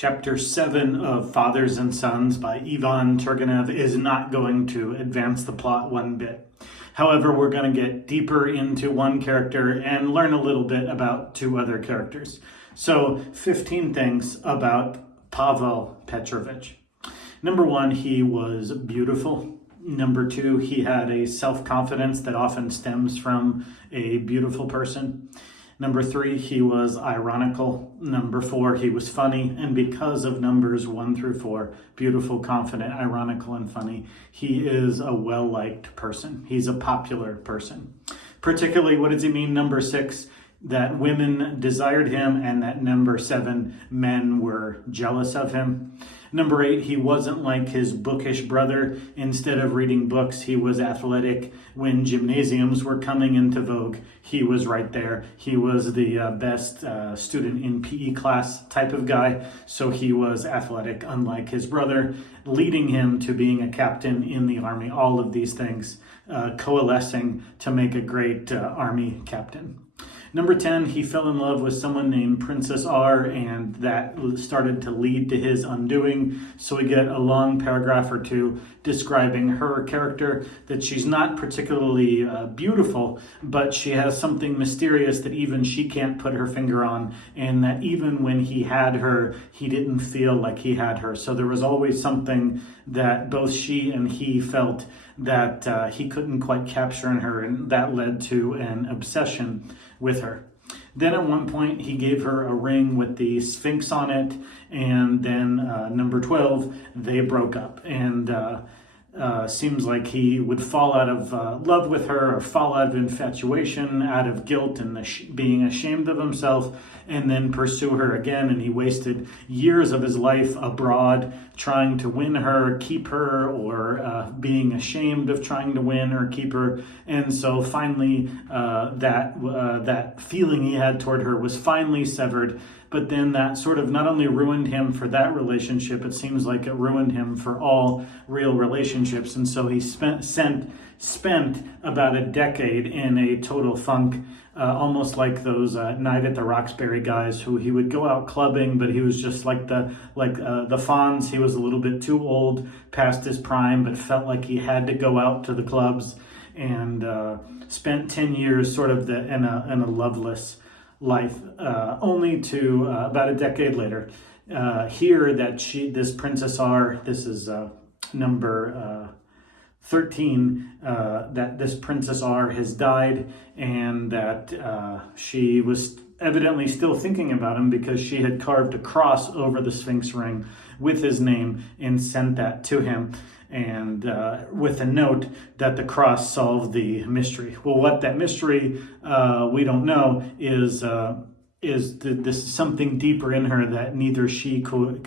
Chapter 7 of Fathers and Sons by Ivan Turgenev is not going to advance the plot one bit. However, we're going to get deeper into one character and learn a little bit about two other characters. So, 15 things about Pavel Petrovich. Number 1, he was beautiful. Number 2, he had a self-confidence that often stems from a beautiful person. Number 3, he was ironical. Number 4, he was funny. And because of numbers 1 through 4, beautiful, confident, ironical, and funny, he is a well-liked person. He's a popular person. Particularly, what does he mean? Number 6, that women desired him, and that number 7, men were jealous of him. Number 8, he wasn't like his bookish brother. Instead of reading books, he was athletic. When gymnasiums were coming into vogue, he was right there. He was the best student in PE class type of guy, so he was athletic, unlike his brother, leading him to being a captain in the army. All of these things coalescing to make a great army captain. Number 10, he fell in love with someone named Princess R, and that started to lead to his undoing. So we get a long paragraph or two describing her character, that she's not particularly beautiful, but she has something mysterious that even she can't put her finger on, and that even when he had her, he didn't feel like he had her. So there was always something that both she and he felt that he couldn't quite capture in her, and that led to an obsession with her. Then at one point he gave her a ring with the Sphinx on it, and then number 12, they broke up, and seems like he would fall out of love with her, or fall out of infatuation, out of guilt and being ashamed of himself, and then pursue her again. And he wasted years of his life abroad trying to win her, keep her, or being ashamed of trying to win or keep her. And so finally that feeling he had toward her was finally severed. But then that sort of not only ruined him for that relationship, it seems like it ruined him for all real relationships. And so he spent about a decade in a total funk, almost like those Night at the Roxbury guys who he would go out clubbing, but he was just like the Fonz. He was a little bit too old, past his prime, but felt like he had to go out to the clubs, and spent 10 years sort of in a loveless life, only to about a decade later hear that this Princess R, this is number 13, that this Princess R has died, and that she was evidently still thinking about him, because she had carved a cross over the Sphinx ring with his name and sent that to him, and with a note that the cross solved the mystery. Well, what that mystery, we don't know, is this something deeper in her that neither she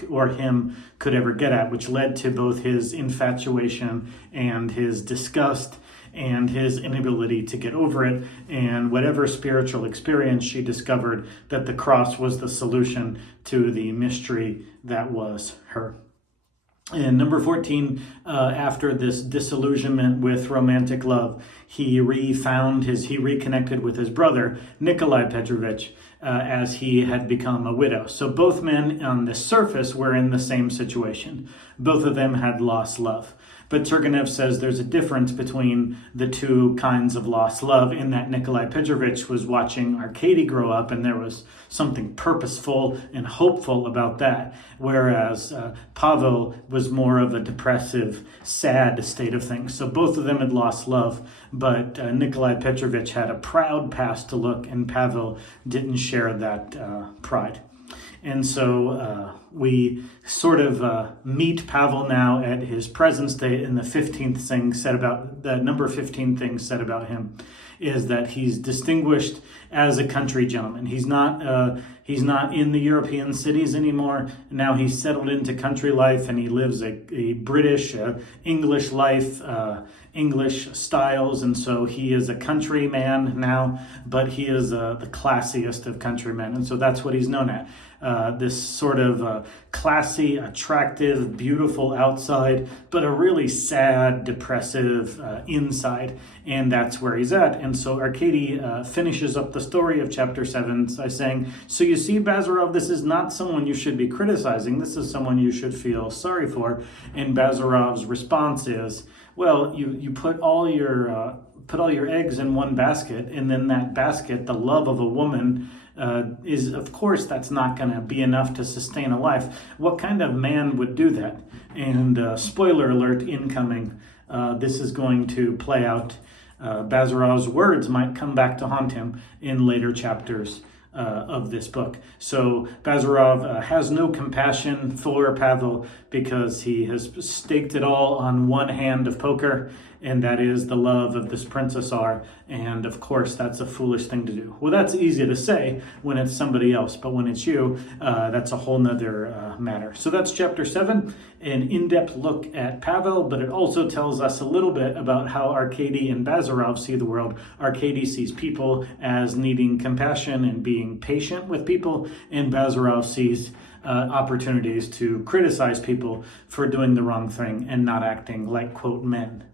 or him could ever get at, which led to both his infatuation and his disgust and his inability to get over it, and whatever spiritual experience she discovered, that the cross was the solution to the mystery that was her. And number 14, after this disillusionment with romantic love, he reconnected with his brother, Nikolai Petrovich, as he had become a widow. So both men on the surface were in the same situation. Both of them had lost love. But Turgenev says there's a difference between the two kinds of lost love, in that Nikolai Petrovich was watching Arkady grow up, and there was something purposeful and hopeful about that, whereas Pavel was more of a depressive, sad state of things. So both of them had lost love, but Nikolai Petrovich had a proud past to look, and Pavel didn't share that pride. And so we sort of meet Pavel now at his present state, and the number 15 thing said about him is that he's distinguished as a country gentleman. He's not in the European cities anymore. Now he's settled into country life, and he lives a British, English life, English styles, and so he is a countryman now, but he is the classiest of countrymen, and so that's what he's known this sort of classy, attractive, beautiful outside, but a really sad, depressive inside. And that's where he's at. And so Arkady finishes up the story of chapter 7 by saying, so you see, Bazarov, this is not someone you should be criticizing. This is someone you should feel sorry for. And Bazarov's response is, well, you put all your eggs in one basket, and then that basket, the love of a woman, is, of course, that's not going to be enough to sustain a life. What kind of man would do that? And spoiler alert incoming, this is going to play out. Bazarov's words might come back to haunt him in later chapters of this book. So Bazarov has no compassion for Pavel because he has staked it all on one hand of poker, and that is the love of this Princess R. And of course, that's a foolish thing to do. Well, that's easy to say when it's somebody else, but when it's you, that's a whole nother matter. So that's chapter 7, an in-depth look at Pavel, but it also tells us a little bit about how Arkady and Bazarov see the world. Arkady sees people as needing compassion and being patient with people, and Bazarov sees opportunities to criticize people for doing the wrong thing and not acting like, quote, men.